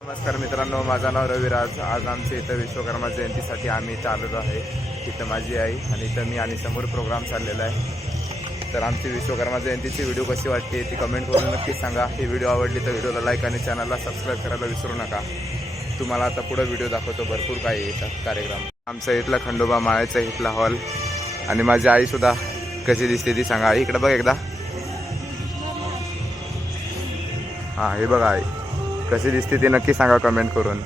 नमस्कार मित्रांनो, माझं नाव रविराज. आज आमच्या इथं विश्वकर्मा जयंतीसाठी आम्ही इथं आलेलो आहे. इथं माझी आई आणि इथं मी आणि समोर प्रोग्राम चाललेला आहे. तर आमची विश्वकर्मा जयंतीची व्हिडिओ कशी वाटते ती कमेंट करून नक्कीच सांगा. ही व्हिडिओ आवडली तर व्हिडिओला लाईक आणि चॅनलला सबस्क्राईब करायला विसरू नका. तुम्हाला आता पुढे व्हिडिओ दाखवतो, भरपूर काही येतात कार्यक्रम. आमचा इथला खंडोबा माळ्याचा इथला हॉल आणि माझी आईसुद्धा कशी दिसते ती सांगा. इकडं बघ एकदा. हां, हे बघा आई कशी दिसते ती नक्की सांगा कमेंट करून.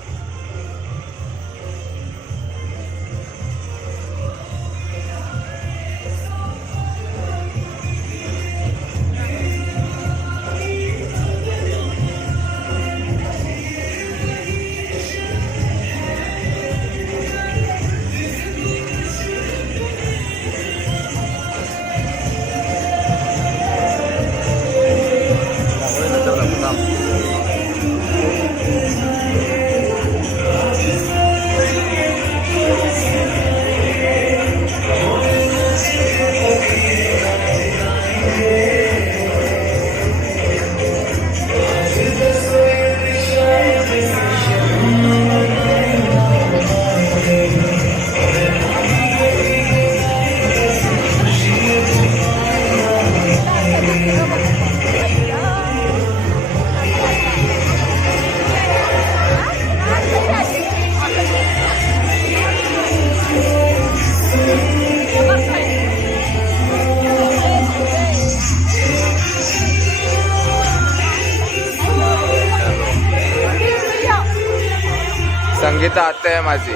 संगीता आत्या आहे माझी.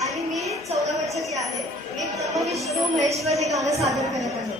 आणि मी 14 वर्षाची आहे. मी ब्रह्मविष्णू महेश्वर हे गाणं सादर करत आहे.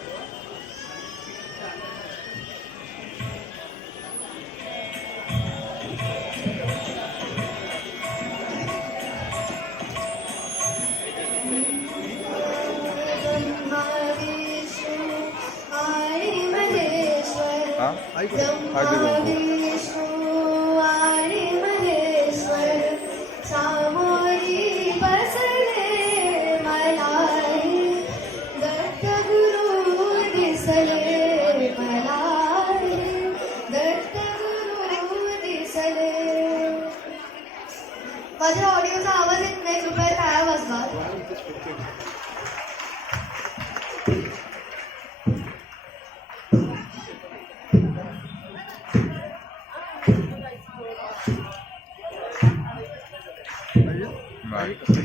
माझ्या ऑडिओचा आवाज येत नाही, कृपया टाळ्या वाजवा.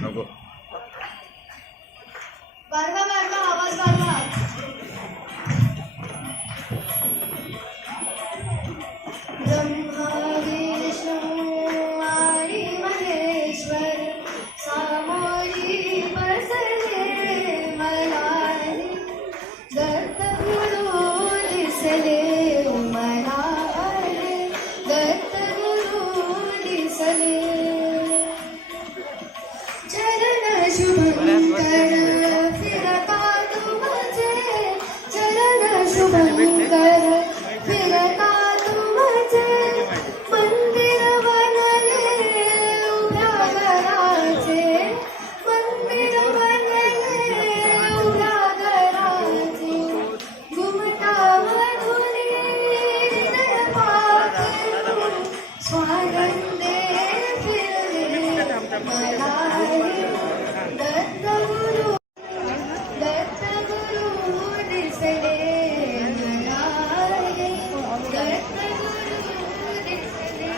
नको वाढवा आवाज वाढवा. ब्रह्मा विष्णू आणि महेश्वर सामोरी बसले मलारी. दत्तगुरु दिसले मलारी. दत्तगुरु दिसले. चरण शुभंकर फिरता तुमचे. चरण शुभंकर फिरता तुमचे. मंदिर बनले उभ्या घराचे. मंदिर बनले उभ्या घराचे. घुमटामधुनी हृदय पाखरू स्वानंदे फिरले मलारी. दत्तगुरु दिसले मलारी. दत्तगुरु दिसले.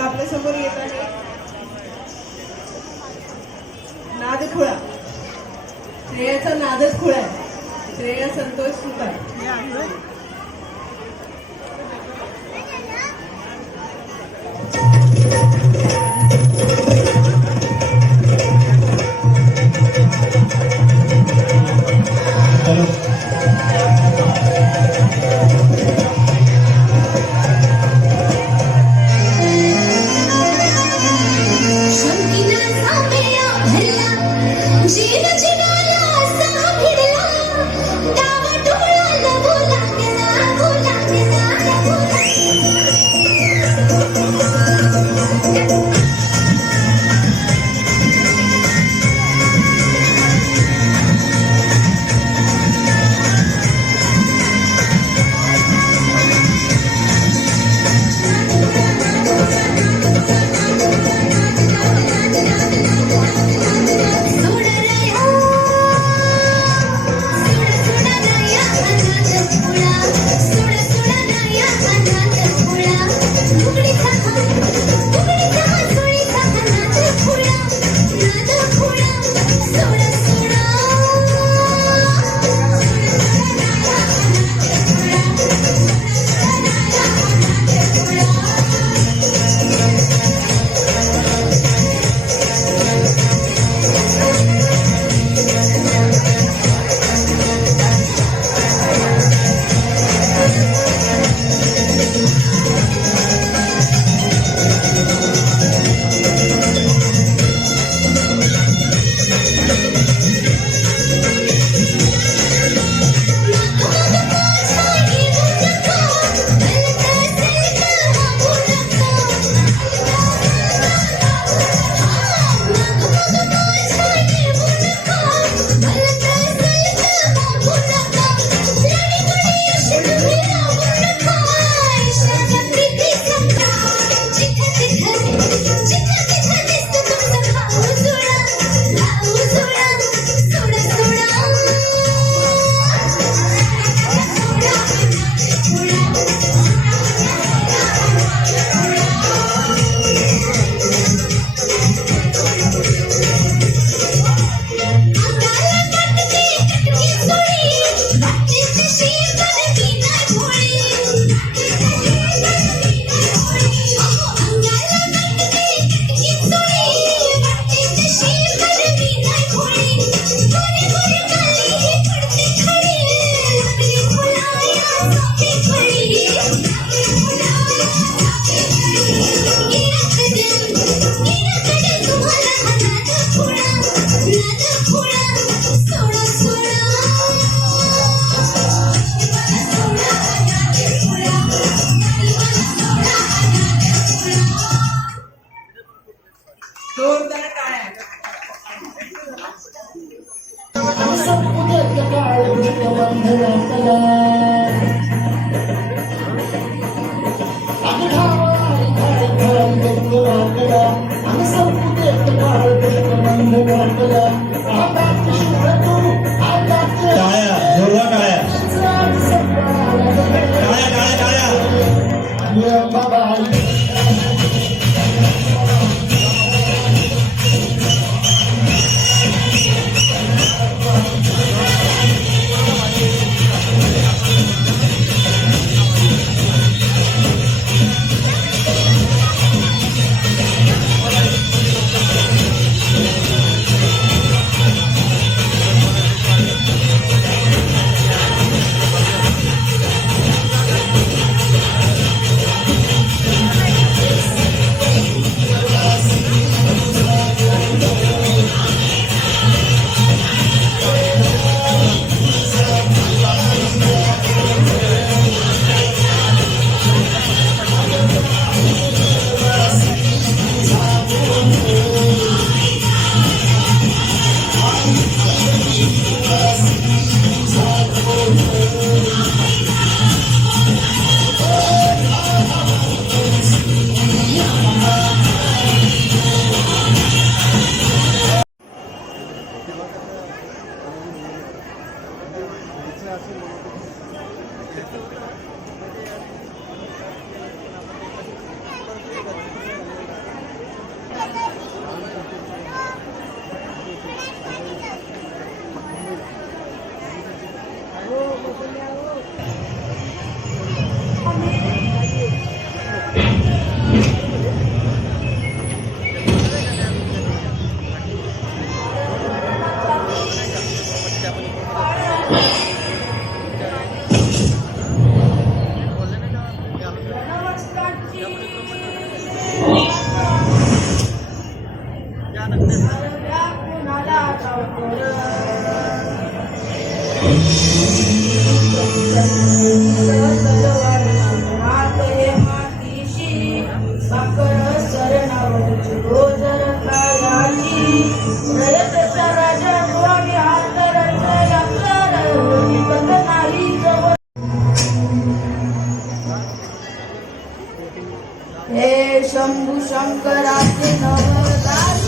आपल्या समोर येत आहे नादखुळा. श्रेयाचा नादच खुळा आहे. श्रेया संतोष सुतार. जोरदार टाळ्या. टाळ्या जोरदार टाळ्या टाळ्या टाळ्या हे शंभू शंकराचे नवदास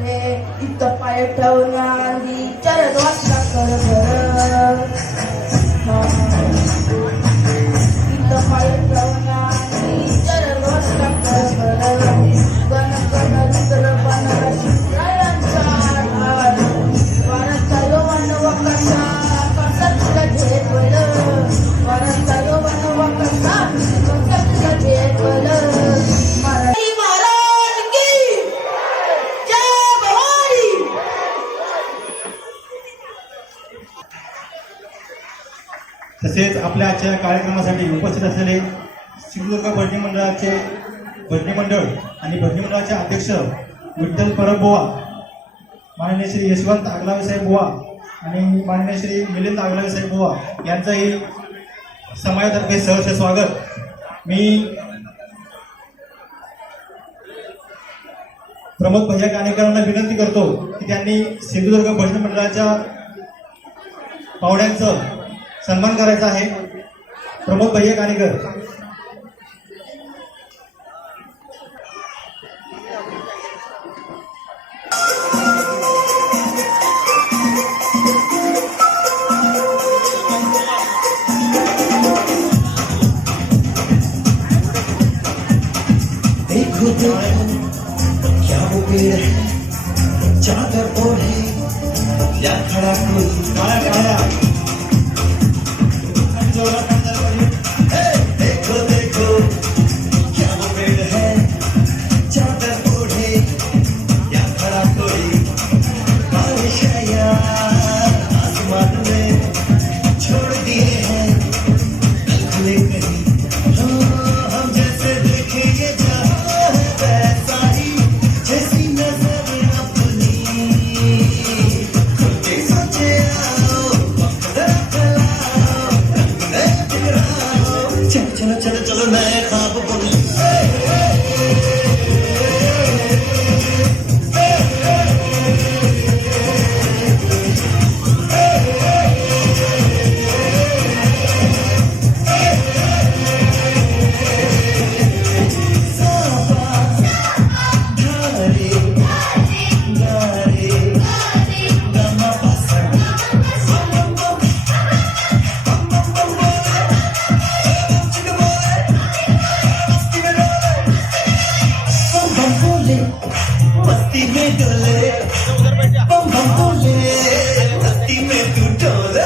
हे इथं पाय ठेवणारी चरण वाचता कर बरं. इथं पाय ठेवणारी चरण वाचता कर बरं. गण गण रुद्र बनला शिवरायांचा आधार. वाराचा यवन वकसा कसा तुला झेपलं. वाराचा यवन वकसा कसा तुला झेपलं. मराठी महाराज की जय भवानी. तसेच आपल्या आजच्या कार्यक्रमासाठी उपस्थित असलेले सिंधुदुर्ग भजनी मंडळाचे भजनी मंडळ आणि भजनी मंडळाचे अध्यक्ष विठ्ठल परब बुवा, माननीय श्री यशवंत आगलावे साहेब बुवा आणि माननीय श्री मिलिंद आगलावे साहेब बुवा यांचंही समाजातर्फे सहर्ष स्वागत. मी प्रमोद भैया कानेकरांना विनंती करतो की त्यांनी सिंधुदुर्ग भजनी मंडळाच्या पाहुण्यांचं सन्मान करायचा आहे. प्रमोद भैया कानेकर. देखो देखो क्या वो पेड़ है चादर ओढ़े या खड़ा कोई. काळ्या काळ्या देखो देखो क्या वो पेड़ है चादर ओढ़े या खड़ा कोई. बारिश या आसमान में छोड़ दिए हैं खुले कहीं. हम जैसे देखेंगे जहाँ है वैसा ही जैसी नजर अपनी. खुद के सोचे आओ चलो चलो चलो नए ख्वाब बुन. मस्ती में डोले बम बम बोले मस्ती में तू डोले.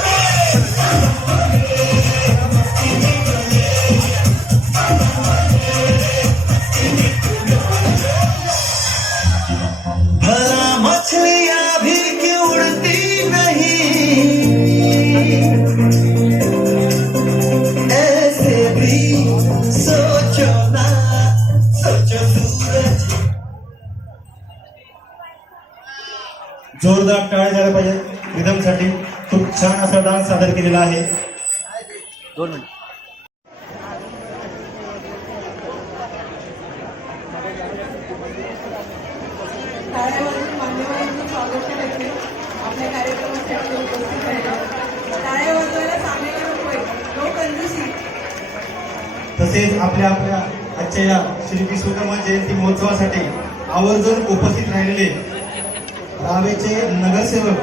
भला मछलियां भी क्यों उड़ती नहीं ऐसे भी सोचो ना सोचो सूरज. जोरदार टाळ्या झाल्या पाहिजे रिदमसाठी. खूप छान असा डान्स सादर केलेला आहे. टाळ्यावरून मान्यवरांचं स्वागत करायचे. आपल्या कार्यक्रमासाठी उपस्थित राहिला. टाळ्या वाजवायला सांगायला नकोय. नो कंजूसी. तसेच आपल्या आपल्या आजच्या या श्री विश्वकर्मा जयंती महोत्सवासाठी आवर्जून उपस्थित राहिलेले रावेचे नगरसेवक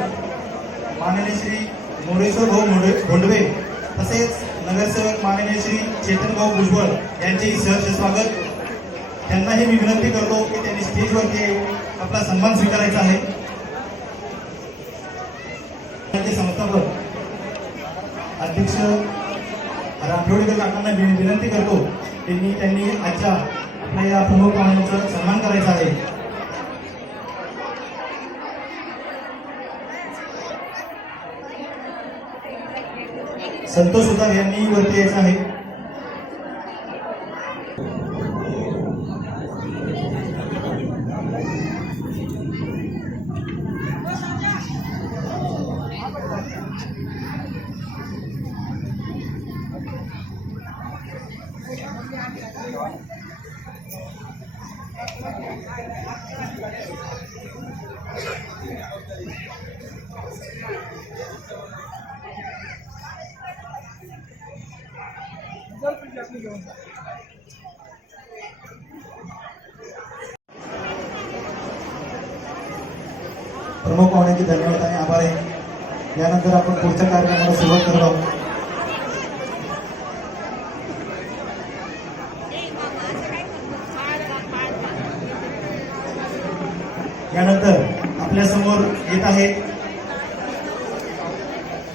माननीय श्री मोरेश्वर भाऊ भोंडवे तसेच नगरसेवक माननीय श्री चेतन भाऊ भुजबळ यांचेही सहर्ष स्वागत. त्यांनाही मी विनंती करतो की त्यांनी स्टेजवरती आपला सन्मान स्वीकारायचा आहे. संस्थापक अध्यक्ष राठोडकर काकांना विनंती करतो त्यांनी आजच्या आपल्या या प्रमुख पाहुण्यांचा सन्मान करायचा आहे. संतोष सुतार यांनी वरती यायचं आहे. प्रमुख पाहुण्यांचे धन्यवाद आणि आभार आहे. यानंतर आपण पुढच्या कार्यक्रमाला सुरुवात करत आहोत. यानंतर आपल्या समोर येत आहे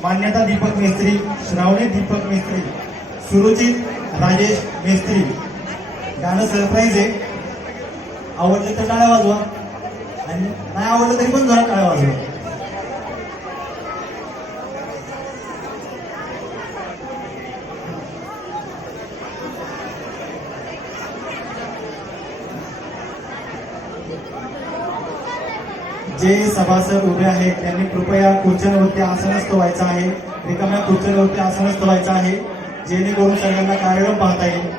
मान्यता दीपक मेस्त्री, श्रावणी दीपक मेस्त्री, सुरुचित राजेश मेस्त्री. गाणं सरप्राईज आहे. आवडलं तर टाळ्या वाजवा आणि नाही आवडलं तरी पण जरा टाळ्या वाजवा. जे सभासद उभे आहेत त्यांनी कृपया खुर्च्यांवरती आसनस्थ व्हायचं आहे. रिकाम्या खुर्च्यांवरती आसनस्थ व्हायचं आहे जेणेकरून सगळ्यांना कार्यक्रम पाहता येईल.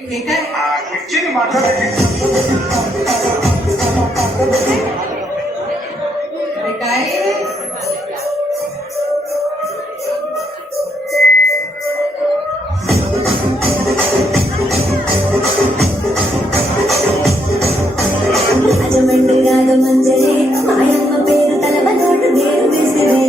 हे काय अरे काय మంజరే మాయమ్మ పేరు తలవ నోటు నేను విసిరే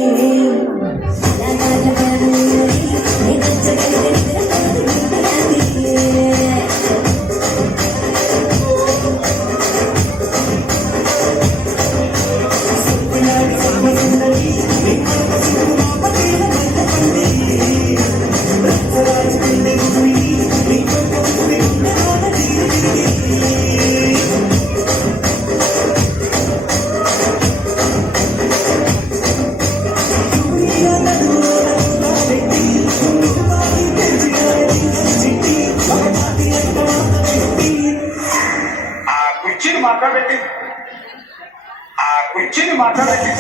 కుర్చీని మాట్లాడండి.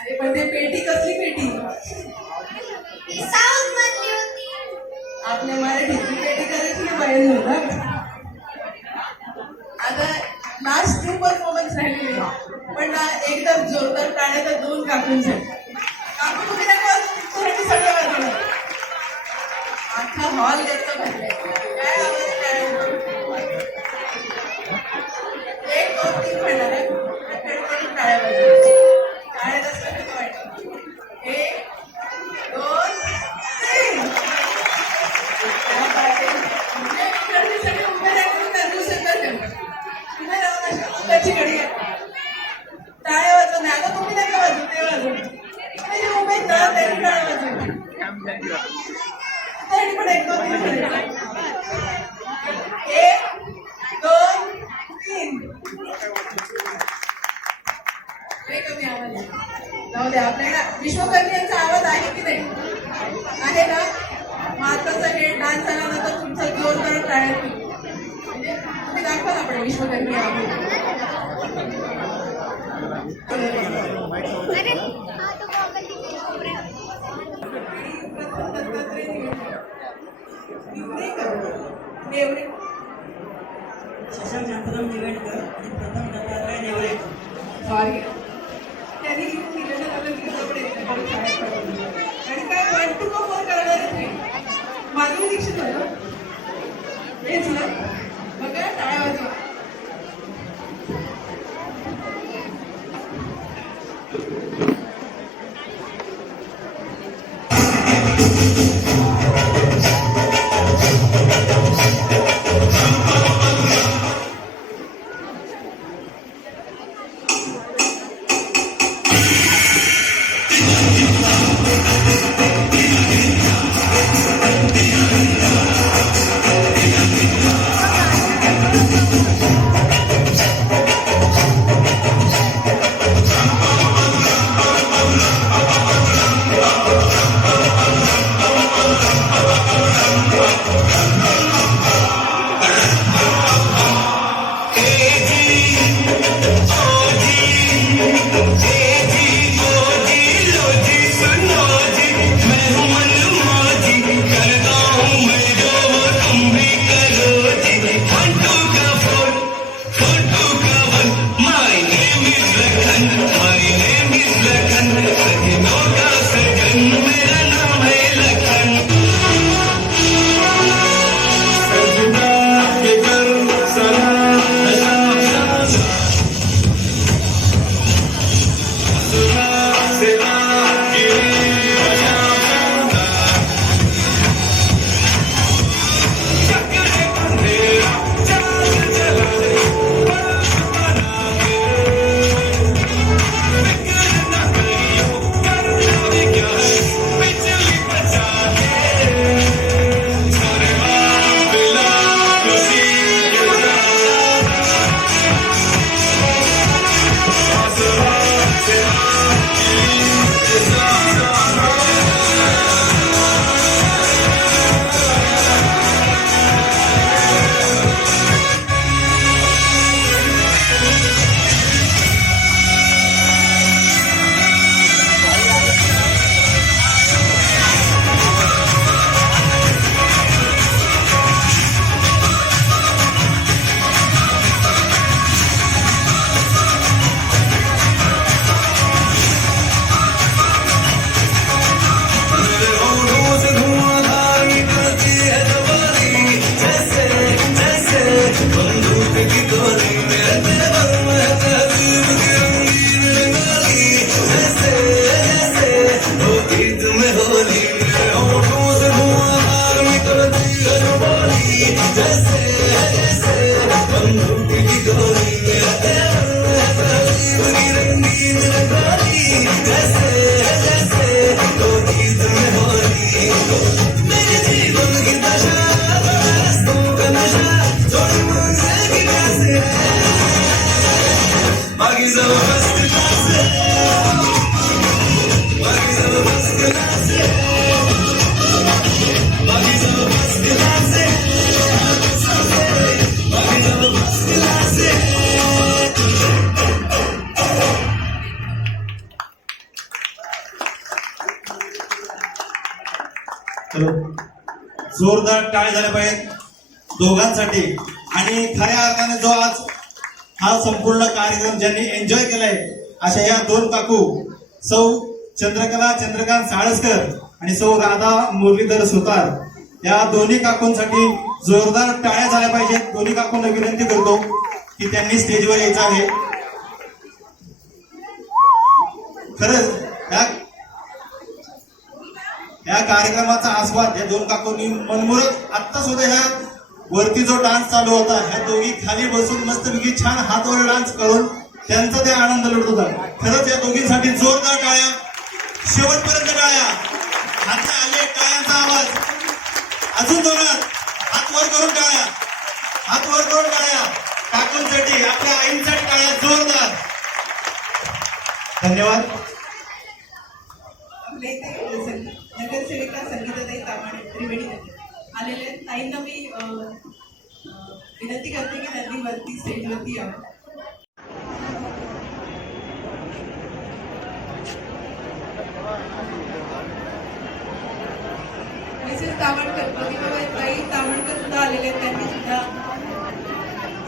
अरे पण ते पेटी कसली पेटी साऊथ मधली होती. आपल्या मराठीतली पेटी करायची पाहिजे होता. आता लास्ट 2 परफॉर्मन्स राहिलेले पण ना एकदम जोरदार टाळ्या 2 काकूंचे. काकू तुम्ही तुमच्यासाठी सगळं वाजवलं. अख्खा हॉल घेतला भरलाय. काय आवाज टाळ्या 1 2 3 म्हणणार आहे. टाळ्या वाजवल्या. टाळ्या असं वाटतं. 1 तरी पण 1 2 3 1 2 3 लय कमी आवाज आहे. जाऊ दे आपल्याला विश्वकर्मी यांचा आवाज आहे की नाही आहे ना. मग आताचा हे डान्स झाल्यानंतर तुमचा जोरदार टाळ्या म्हणजे तुम्ही दाखवा ना आपण विश्वकर्मी आहोत. शशांक शांताराम निवेडकर आणि प्रथम दत्तात्रय नेवळे. सॉरी त्यांनी लिहून दिलेलं मला लिहिलं पण येत नाही. शाळेत पाठवलं. आणि काय 1 to 4 करणारच नाही. माधुरी दीक्षित झालं हेच ना. बघा टाळ्या वाजवा. जोरदार टाळ्या झाल्या पाहिजेत दोघांसाठी. आणि खऱ्या अर्थाने जो आज हा संपूर्ण कार्यक्रम ज्यांनी एन्जॉय केलाय अशा या 2 काकू सौ चंद्रकला चंद्रकांत साळसकर आणि सौ राधा मुरलीधर सुतार या दोन्ही काकूंसाठी जोरदार टाळ्या झाल्या पाहिजेत. दोन्ही काकूंना विनंती करतो की त्यांनी स्टेजवर यायचं आहे. खरंच या कार्यक्रमाचा आस्वाद या 2 काकूंनी मनमुरत आत्ता सुद्धा ह्या वरती जो डान्स चालू होता ह्या दोघी खाली बसून मस्तपैकी छान हातवर डान्स करून त्यांचा ते आनंद लुटत होता. खरंच या दोघींसाठी जोरदार टाळ्या, शेवटपर्यंत टाळ्या. हात आले टाळ्यांचा आवाज अजून जोरात हात वर करून टाळ्या हात वर करून टाळ्या काकूंसाठी आपल्या आईंसाठी टाळ्या जोरदार धन्यवाद आपल्या इथे नगरसेविका संगीताताई तामाणे त्रिवेणी आलेले आहेत. ताईंना मी विनंती करते की त्यांनी वरती स्टेजवरती यावं. मिसेस तावणकर ताई तावणकर सुद्धा आलेले आहेत. त्यांनी सुद्धा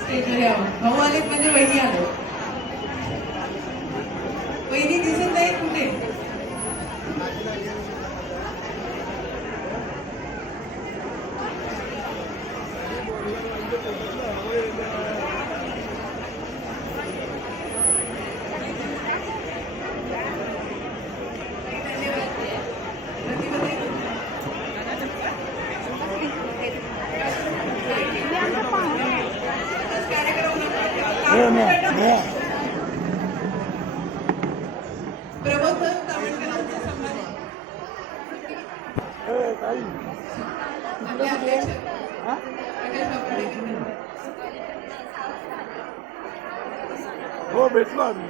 स्टेजवर यावं. भाऊ आलेत म्हणजे वहिनी आलो. वहिनी दिसत नाही कुठे. प्रबोधन तावणकरांचा सन्मान आपले अध्यक्ष प्रकाश बापडे हो भेटलो आम्ही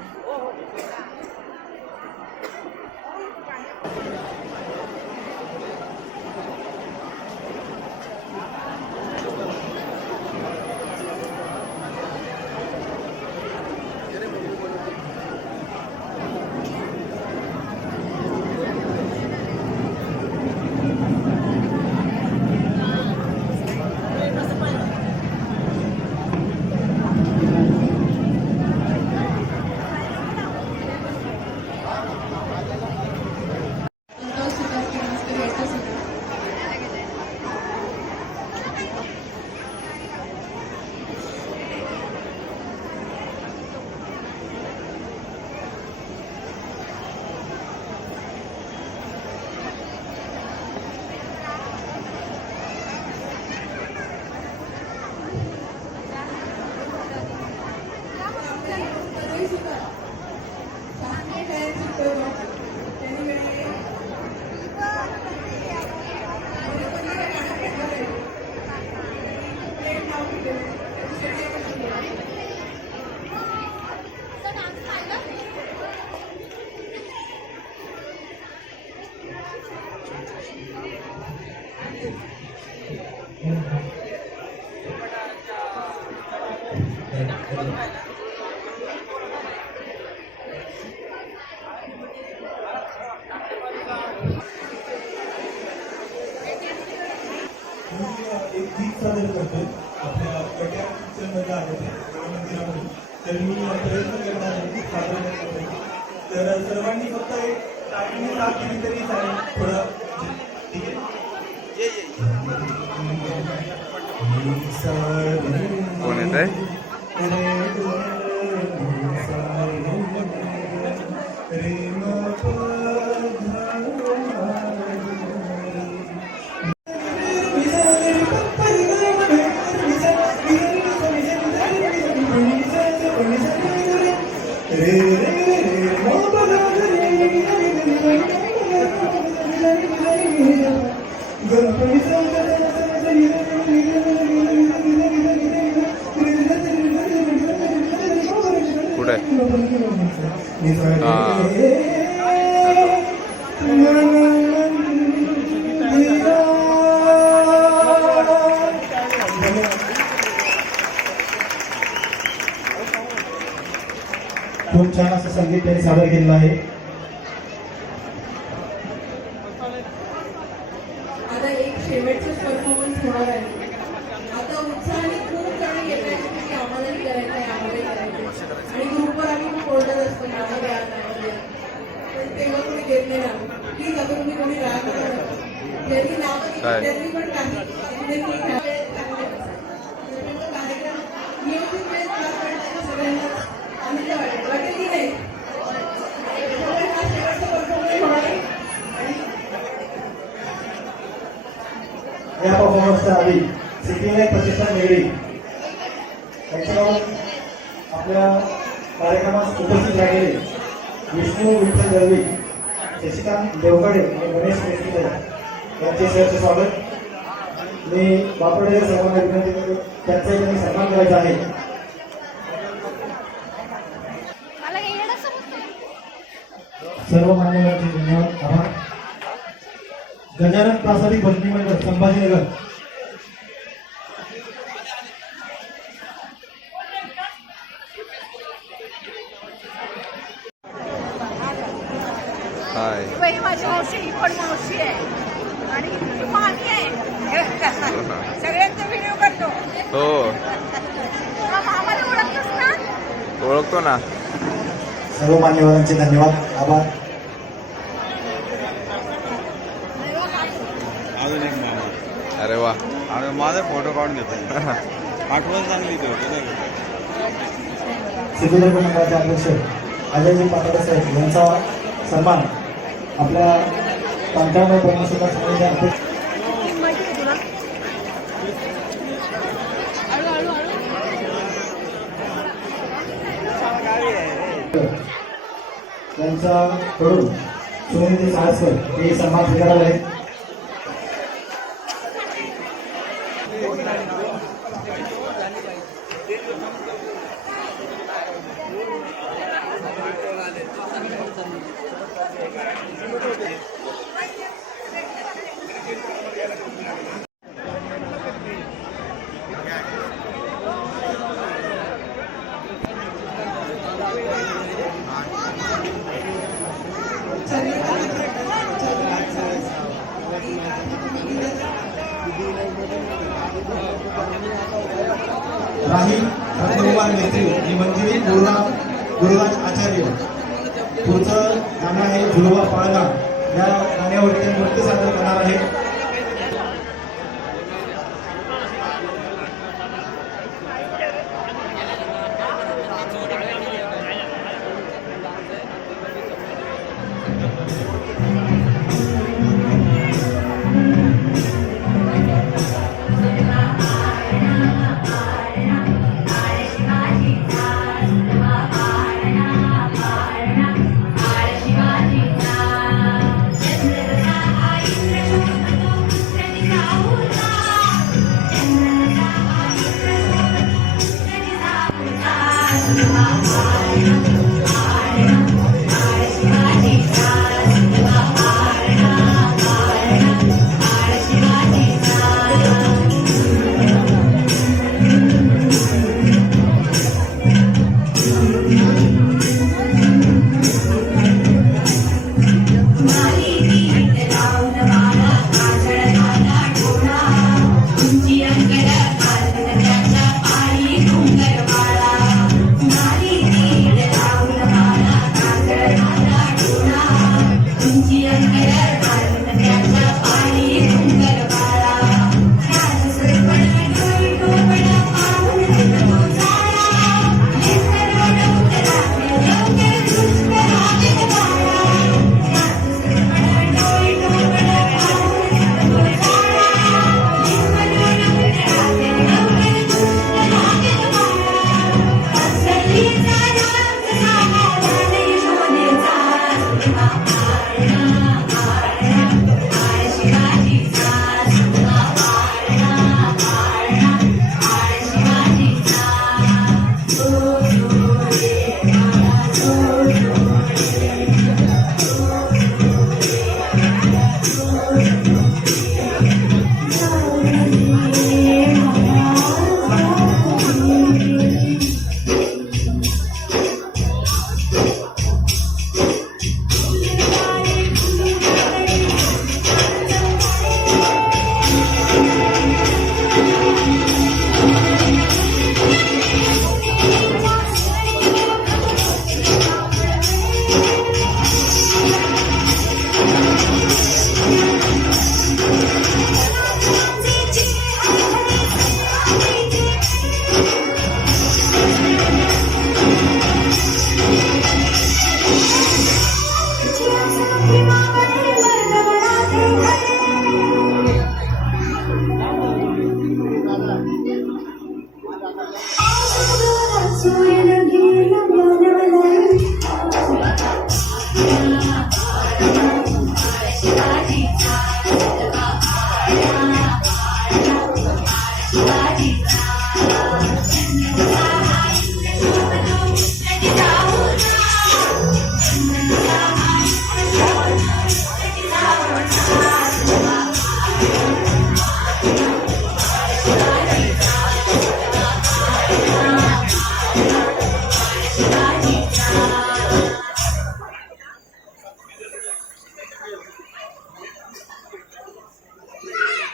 एक गीत सादर करतोय आपल्या पट्या पिक्चरमधलं आहे ते मंदिरामध्ये तर मी प्रयत्न करणार आहे की सादर करण्यासाठी तर सर्वांनी फक्त एक टाळीने साथ दिली तरी चालेल थोडं ठीक आहे कोण येत आहे कुठे खूप छान असं संगीत त्यांनी सादर केलेलं आहे. आता एक शेवटचं परफॉर्मन्स होणार आहे. आता उत्साहाने खूप जण येत आहेत की आम्हालाही करायचं आहे आम्हालाही करायचं आणि ग्रुपवर आम्ही खूप बोलत असतो नावं द्या नावं द्या पण तेव्हा कोणी देत नाही नाव प्लीज आता तुम्ही कोणी राग नका ज्यांनी नावं दिली त्यांनी पण काही कार्यक्रम नियोजित वेळेत पार पाडताना सगळ्यांना आनंद वाटेल की नाही. हा शेवटचा परफॉर्मन्स होणार आहे. या परफॉर्मन्सच्या आधी सिद्धिविनायक प्रतिष्ठान वेगळी याच्यावर आपल्या कार्यक्रमास उपस्थित राहिलेले विष्णू विठ्ठल दळवी शशिकांत देवकडे आणि गणेश मेस्त्रीकर यांचे सहर्ष स्वागत. मी बापडे सर्वांना विनंती करतो त्यांचाही त्यांनी सन्मान करायचा आहे. सर्व मान्यवरांचे धन्यवाद, आभार. गजानन प्रासादिक भजनी मंडळ संभाजीनगर. हाय. बाई माझी मावशी ही पण मावशी आहे आणि ही मामी आहे. सगळ्यांचा व्हिडिओ करतो. हो आम्हाला ओळखतोस ना? ओळखतो ना. सर्व मान्यवरांचे धन्यवाद, आभार. अजून एक मामा. अरे वा. अरे माझा फोटो काढून घेतो. आठवण चांगली होती. सिद्धिविनायक मंडळाचे अध्यक्ष अजयजी पाटोळे साहेब यांचा सन्मान आपल्या पंचावन्न प्रमोशनला समितीचे अध्यक्ष त्यांच्याकडून सुनिधी साळसकर हे सन्मान स्वीकारले आहेत. राही रत्नकुमार मेस्त्री आणि मंजिरी गुरुराज आचार्य. पुढचं गाणं आहे झुलवा पाळणा. या गाण्यावरती ते नृत्य सादर करणार आहे. शिवाजी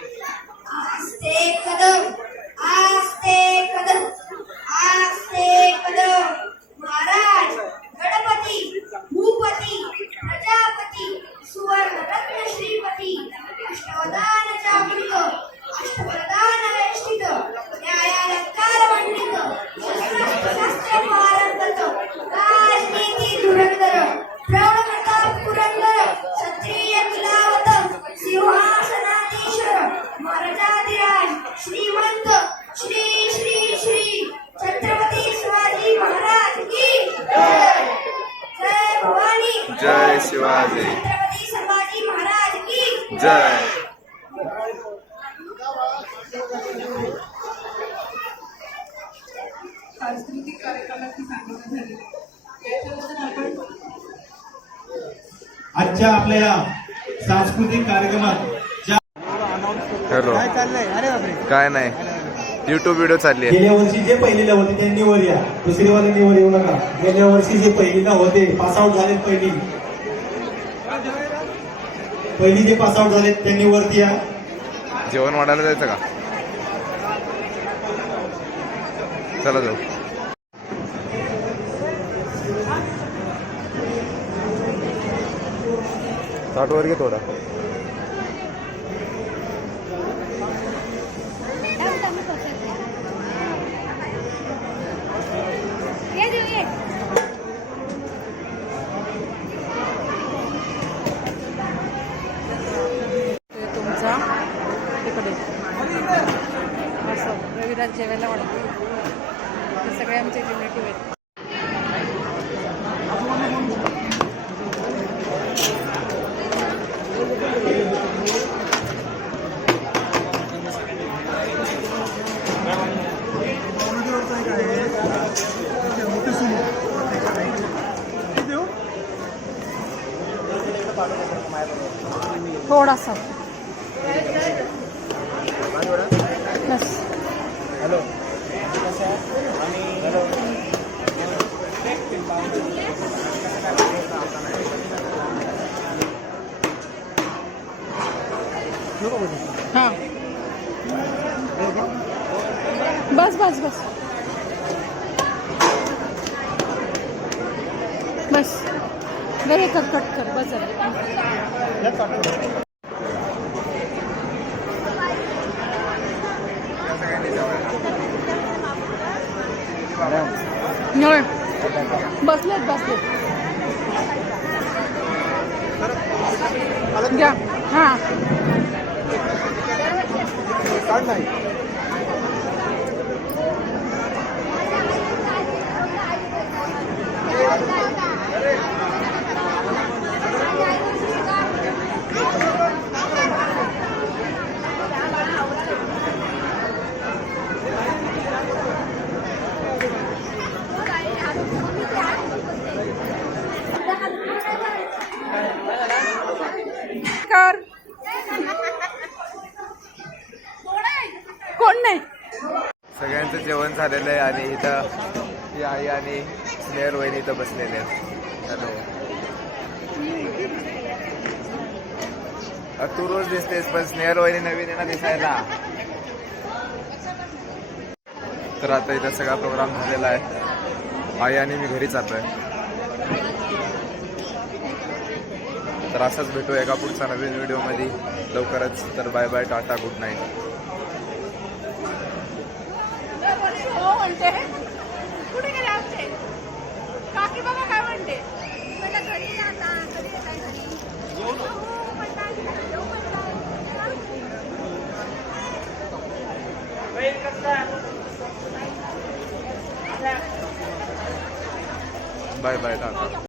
आस्ते कदम आस्ते कदम आस्ते कदम महाराज गणपती भूपती प्रजापती सुवर्ण रत्न श्रीपती अष्टवदान चामृत अष्टप्रधान वेष्टित न्यायालंकार मंडित शस्त्र पारंगत राजनीती धुरंधर प्रौढ प्रताप पुरंदर क्षत्रिय किलावत सिंहासनाधीश्वर महाराजाधिराज श्रीमंत श्री श्री श्री छत्रपती शिवाजी महाराज की जय जय भवानी जय शिवाजी छत्रपती शिवाजी महाराज की जय. सांस्कृतिक कार्यक्रमाची सांगता झाली याच्यानंतर आपण आजच्या आपल्या या सांस्कृतिक कार्यक्रमात ज्या हॅलो काय नाही युट्यूब व्हिडिओ चालली आहे. गेल्या वर्षी जे पहिलीला होते त्यांनी वर या, दुसरी वाल्यांनी वर येऊ नका. गेल्या वर्षी जे पहिलीला होते पासआउट झालेत पहिली जे पासआउट झालेत त्यांनी वरती या. जेवण वाढायला जायचं का? चला जाऊ. ताटवर घे थोडा. तुमचा इकडे असं रविराज जेवायला वाटतं. हे सगळे आमचे रिलेटिव्ह आहेत. थोडासा बस. हां बस बस बस बस गरे कट कर बस झालं. नळ बसलेत घ्या. हां कर. कोण नाही. सगळ्यांचं जेवण झालेलं आहे आणि इथं ती आई आणि स्नेहर वहिनी इथं बसलेले आहेत. हॅलो तू रोज दिसतेस पण स्नेहर वहिनी नवीन आहे ना दिसायला. तर आता इथं सगळा प्रोग्राम झालेला आहे. आई आणि मी घरी चाललोय. तर असंच भेटू एका पुढच्या नवीन व्हिडिओमध्ये लवकरच. तर bye bye, tata, good night. म्हणते कुठे गेले आमचे काकी बाबा काय म्हणते घरी आता कधी येताय घरी. Bye bye, Tata.